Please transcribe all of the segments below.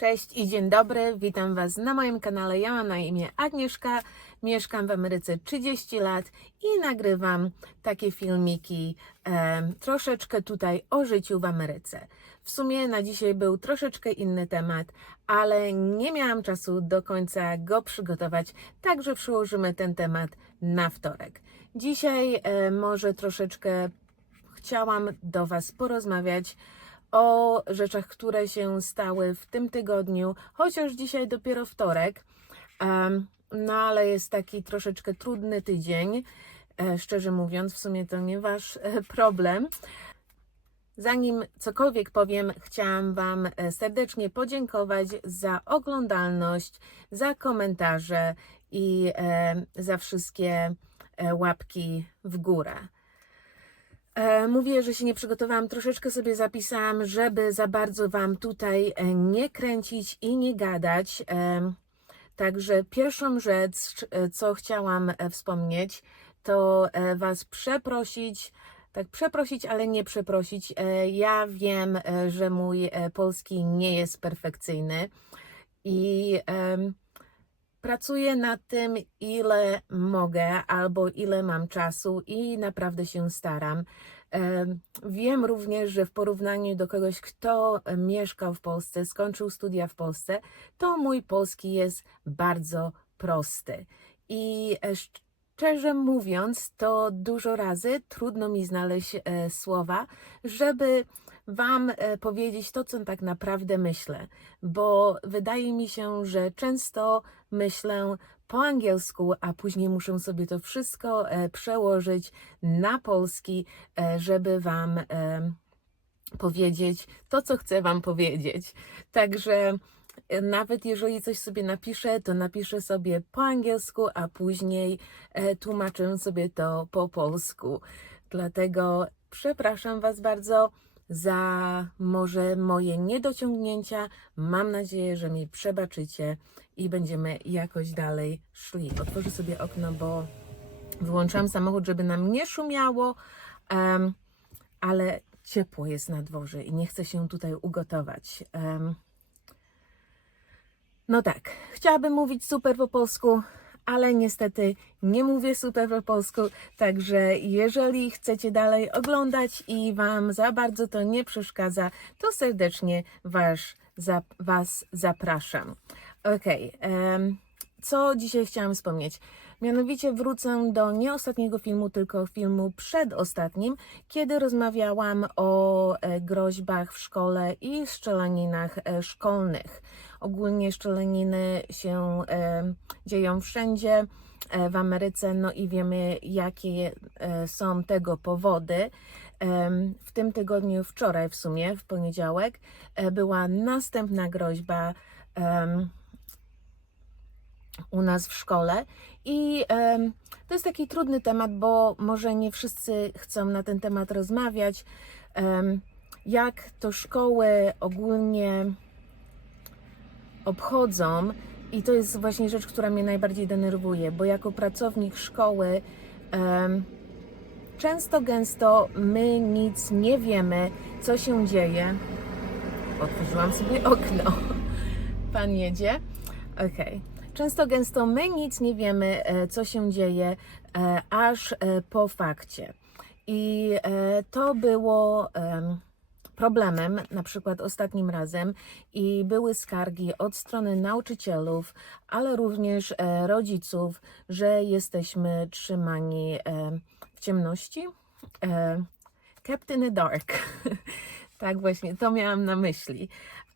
Cześć i dzień dobry, witam Was na moim kanale. Ja mam na imię Agnieszka, mieszkam w Ameryce 30 lat i nagrywam takie filmiki em, troszeczkę tutaj o życiu w Ameryce. W sumie na dzisiaj był troszeczkę inny temat, ale nie miałam czasu do końca go przygotować, także przyłożymy ten temat na wtorek. Dzisiaj e, może troszeczkę chciałam do Was porozmawiać o rzeczach, które się stały w tym tygodniu, chociaż dzisiaj dopiero wtorek. No ale jest taki troszeczkę trudny tydzień. E, Szczerze mówiąc, w sumie to nie Wasz e, problem. Zanim cokolwiek powiem, chciałam Wam e, serdecznie podziękować za oglądalność, za komentarze i za wszystkie łapki w górę. E, Mówię, że się nie przygotowałam, troszeczkę sobie zapisałam, żeby za bardzo Wam tutaj e, nie kręcić i nie gadać. Em, Także pierwszą rzecz, e, co chciałam e, wspomnieć, to e, Was przeprosić, tak przeprosić, ale nie przeprosić. E, Ja wiem, e, że mój e, polski nie jest perfekcyjny i em, pracuję nad tym, ile mogę albo ile mam czasu i naprawdę się staram. Em, Wiem również, że w porównaniu do kogoś, kto mieszkał w Polsce, skończył studia w Polsce, to mój polski jest bardzo prosty. I e, szczerze mówiąc, to dużo razy trudno mi znaleźć e, słowa, żeby Wam e, powiedzieć to, co tak naprawdę myślę, bo wydaje mi się, że często myślę po angielsku, a później muszę sobie to wszystko e, przełożyć na polski, e, żeby Wam e, powiedzieć to, co chcę Wam powiedzieć. Także nawet jeżeli coś sobie napiszę, to napiszę sobie po angielsku, a później tłumaczę sobie to po polsku. Dlatego przepraszam Was bardzo za może moje niedociągnięcia. Mam nadzieję, że mi przebaczycie i będziemy jakoś dalej szli. Otworzę sobie okno, bo wyłączyłam samochód, żeby nam nie szumiało, em, ale ciepło jest na dworze i nie chcę się tutaj ugotować. Em, no tak, chciałabym mówić super po polsku, ale niestety nie mówię super po polsku, także jeżeli chcecie dalej oglądać i Wam za bardzo to nie przeszkadza, to serdecznie was, za, was zapraszam. Okej, em, co dzisiaj chciałam wspomnieć? Mianowicie wrócę do nie ostatniego filmu, tylko filmu przedostatnim, kiedy rozmawiałam o e, groźbach w szkole i szczelaninach e, szkolnych. Ogólnie szczelaniny się e, dzieją wszędzie e, w Ameryce, no i wiemy, jakie e, są tego powody. W tym tygodniu, wczoraj w sumie, w poniedziałek, była następna groźba. u nas w szkole. I to jest taki trudny temat, bo może nie wszyscy chcą na ten temat rozmawiać. Jak to szkoły ogólnie obchodzą, i to jest właśnie rzecz, która mnie najbardziej denerwuje, bo jako pracownik szkoły em, często, gęsto my nic nie wiemy, co się dzieje. Otworzyłam sobie okno. Pan jedzie. Okej. Często gęsto my nic nie wiemy, e, co się dzieje, e, aż e, po fakcie. I to było em, problemem, na przykład ostatnim razem, i były skargi od strony nauczycielów, ale również e, rodziców, że jesteśmy trzymani e, w ciemności. Kept in the dark. tak właśnie, to miałam na myśli.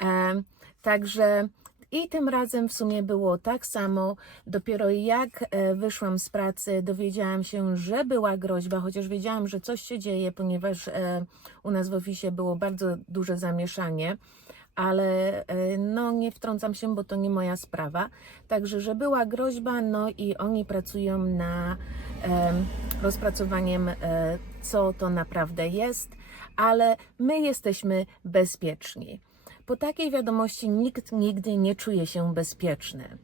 E, także i tym razem w sumie było tak samo. Dopiero jak e, wyszłam z pracy, dowiedziałam się, że była groźba, chociaż wiedziałam, że coś się dzieje, ponieważ e, u nas w oficie było bardzo duże zamieszanie. Ale e, no nie wtrącam się, bo to nie moja sprawa. Także, że była groźba, no i oni pracują na em, rozpracowaniem, e, co to naprawdę jest, ale my jesteśmy bezpieczni. Po takiej wiadomości nikt nigdy nie czuje się bezpieczny.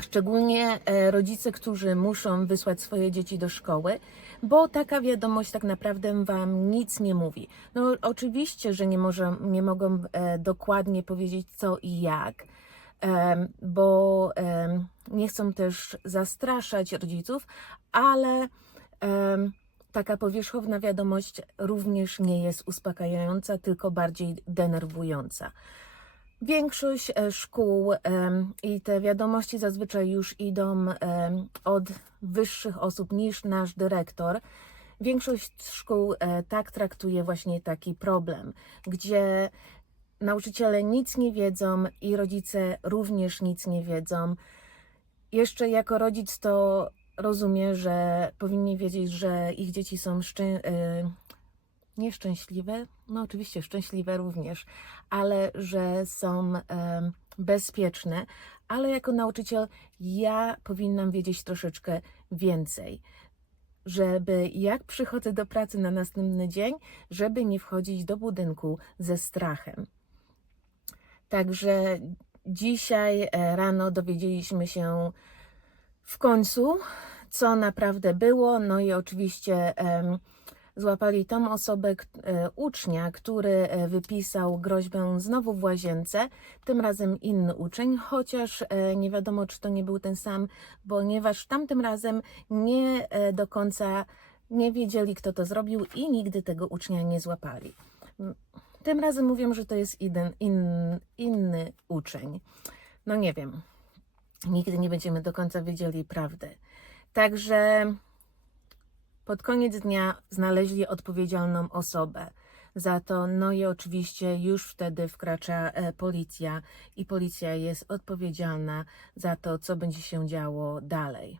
Szczególnie e, rodzice, którzy muszą wysłać swoje dzieci do szkoły, bo taka wiadomość tak naprawdę Wam nic nie mówi. No, oczywiście, że nie, może, nie mogą e, dokładnie powiedzieć co i jak, bo nie chcą też zastraszać rodziców, ale taka powierzchowna wiadomość również nie jest uspokajająca, tylko bardziej denerwująca. Większość e, szkół em, i te wiadomości zazwyczaj już idą em, od wyższych osób niż nasz dyrektor. Większość szkół e, tak traktuje właśnie taki problem, gdzie nauczyciele nic nie wiedzą i rodzice również nic nie wiedzą. Jeszcze jako rodzic to rozumie, że powinni wiedzieć, że ich dzieci są szczę- e, nieszczęśliwe, no oczywiście szczęśliwe również, ale że są bezpieczne, ale jako nauczyciel ja powinnam wiedzieć troszeczkę więcej, żeby jak przychodzę do pracy na następny dzień, żeby nie wchodzić do budynku ze strachem. Także dzisiaj e, rano dowiedzieliśmy się w końcu, co naprawdę było. No i oczywiście złapali tą osobę, e, ucznia, który e, wypisał groźbę znowu w łazience, tym razem inny uczeń, chociaż e, nie wiadomo, czy to nie był ten sam, ponieważ tamtym razem nie do końca nie wiedzieli, kto to zrobił i nigdy tego ucznia nie złapali. Tym razem mówią, że to jest in, inny uczeń. No nie wiem. Nigdy nie będziemy do końca wiedzieli prawdy. Także pod koniec dnia znaleźli odpowiedzialną osobę za to. No i oczywiście już wtedy wkracza e, policja i policja jest odpowiedzialna za to, co będzie się działo dalej.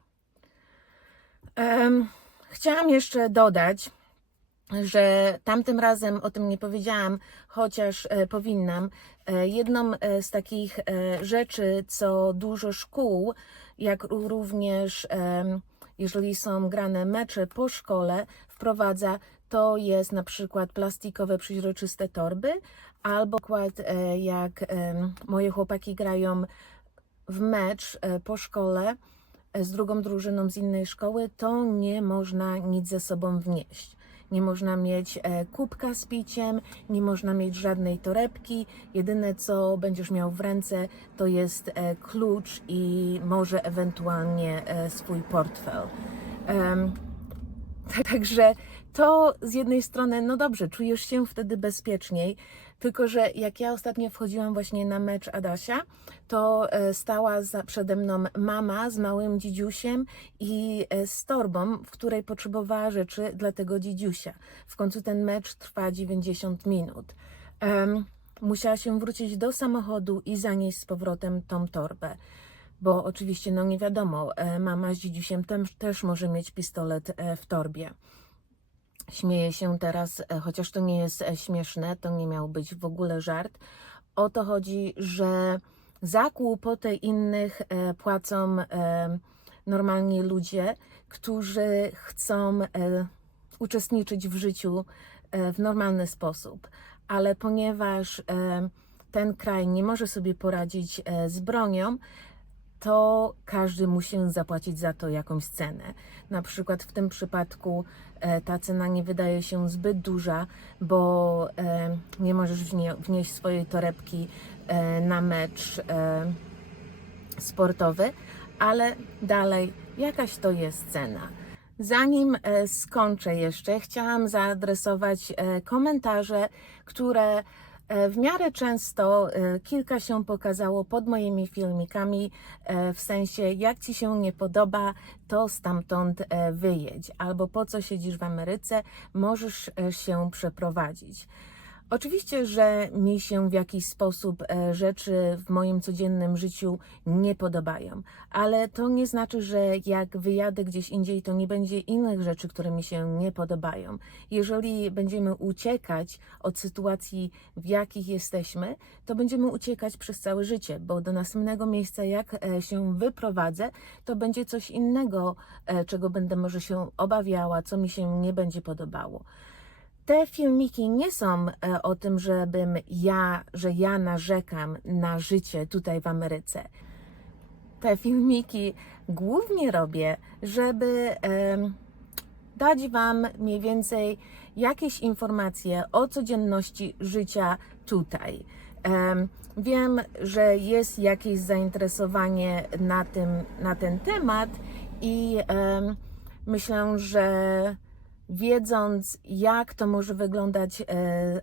Em, chciałam jeszcze dodać, że tamtym razem o tym nie powiedziałam, chociaż e, powinnam. E, jedną e, z takich rzeczy, co dużo szkół, jak ró- również jeżeli są grane mecze po szkole, wprowadza, to jest na przykład plastikowe, przeźroczyste torby, albo przykład jak moje chłopaki grają w mecz po szkole z drugą drużyną z innej szkoły, to nie można nic ze sobą wnieść. Nie można mieć e, kubka z piciem, nie można mieć żadnej torebki. Jedyne co będziesz miał w ręce to jest e, klucz i może ewentualnie e, swój portfel. Także to z jednej strony, no dobrze, czujesz się wtedy bezpieczniej, tylko że jak ja ostatnio wchodziłam właśnie na mecz Adasia, to e, stała za, przede mną mama z małym dzidziusiem i e, z torbą, w której potrzebowała rzeczy dla tego dzidziusia. W końcu ten mecz trwa 90 minut. Em, musiała się wrócić do samochodu i zanieść z powrotem tą torbę. Bo oczywiście, no nie wiadomo, e, mama z dzidziusiem też może mieć pistolet w torbie. Śmieję się teraz, e, chociaż to nie jest e, śmieszne, to nie miał być w ogóle żart. O to chodzi, że za kłopotę innych e, płacą normalni ludzie, którzy chcą uczestniczyć w życiu w normalny sposób. Ale ponieważ ten kraj nie może sobie poradzić z bronią, to każdy musi zapłacić za to jakąś cenę. Na przykład w tym przypadku e, ta cena nie wydaje się zbyt duża, bo e, nie możesz wnie, wnieść swojej torebki e, na mecz sportowy, ale dalej jakaś to jest cena. Zanim skończę jeszcze, chciałam zaadresować komentarze, które w miarę często e, kilka się pokazało pod moimi filmikami, e, w sensie jak Ci się nie podoba, to stamtąd e, wyjedź, albo po co siedzisz w Ameryce, możesz e, się przeprowadzić. Oczywiście, że mi się w jakiś sposób e, rzeczy w moim codziennym życiu nie podobają, ale to nie znaczy, że jak wyjadę gdzieś indziej, to nie będzie innych rzeczy, które mi się nie podobają. Jeżeli będziemy uciekać od sytuacji, w jakich jesteśmy, to będziemy uciekać przez całe życie, bo do następnego miejsca, jak e, się wyprowadzę, to będzie coś innego, e, czego będę może się obawiała, co mi się nie będzie podobało te filmiki nie są e, o tym, żebym ja, że ja narzekam na życie tutaj w Ameryce. te filmiki głównie robię, żeby dać Wam mniej więcej jakieś informacje o codzienności życia tutaj. Em, Wiem, że jest jakieś zainteresowanie na, tym, na ten temat i myślę, że wiedząc, jak to może wyglądać e,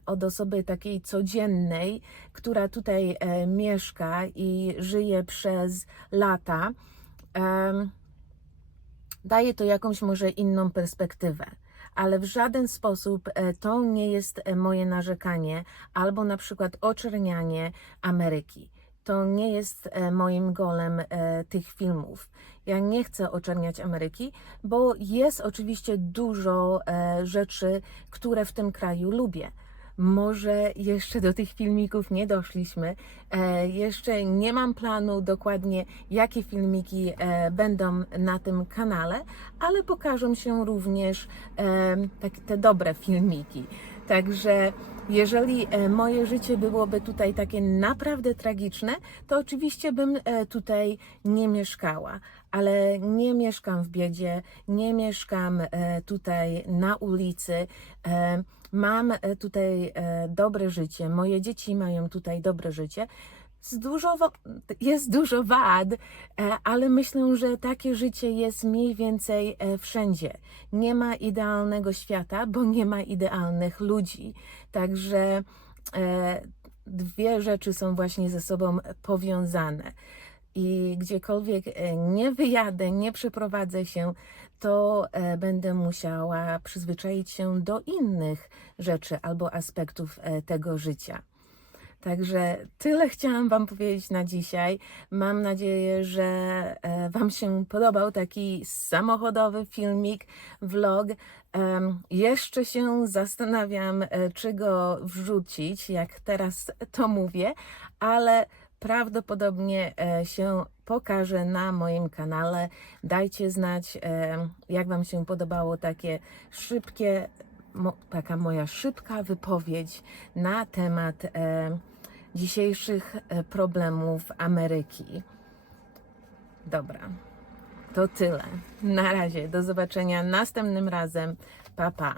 od osoby takiej codziennej, która tutaj e, mieszka i żyje przez lata, daje to jakąś może inną perspektywę. Ale w żaden sposób e, to nie jest moje narzekanie albo na przykład oczernianie Ameryki. To nie jest e, moim golem e, tych filmów. Ja nie chcę oczerniać Ameryki, bo jest oczywiście dużo e, rzeczy, które w tym kraju lubię. Może jeszcze do tych filmików nie doszliśmy. Jeszcze nie mam planu dokładnie, jakie filmiki będą na tym kanale, ale pokażą się również tak, te dobre filmiki. Także jeżeli e, moje życie byłoby tutaj takie naprawdę tragiczne, to oczywiście bym e, tutaj nie mieszkała. Ale nie mieszkam w biedzie, nie mieszkam e, tutaj na ulicy. Mam tutaj dobre życie, moje dzieci mają tutaj dobre życie. Dużo, jest dużo wad, e, ale myślę, że takie życie jest mniej więcej e, wszędzie. Nie ma idealnego świata, bo nie ma idealnych ludzi. Także e, dwie rzeczy są właśnie ze sobą powiązane. I gdziekolwiek nie wyjadę, nie przeprowadzę się, to będę musiała przyzwyczaić się do innych rzeczy albo aspektów tego życia. Także tyle chciałam Wam powiedzieć na dzisiaj. Mam nadzieję, że e, Wam się podobał taki samochodowy filmik, vlog. Jeszcze się zastanawiam, e, czy go wrzucić, jak teraz to mówię, ale prawdopodobnie e, się pokaże na moim kanale. Dajcie znać, jak Wam się podobało takie szybkie, taka moja szybka wypowiedź na temat dzisiejszych e, problemów Ameryki. Dobra, to tyle. Na razie, do zobaczenia następnym razem. Pa, pa.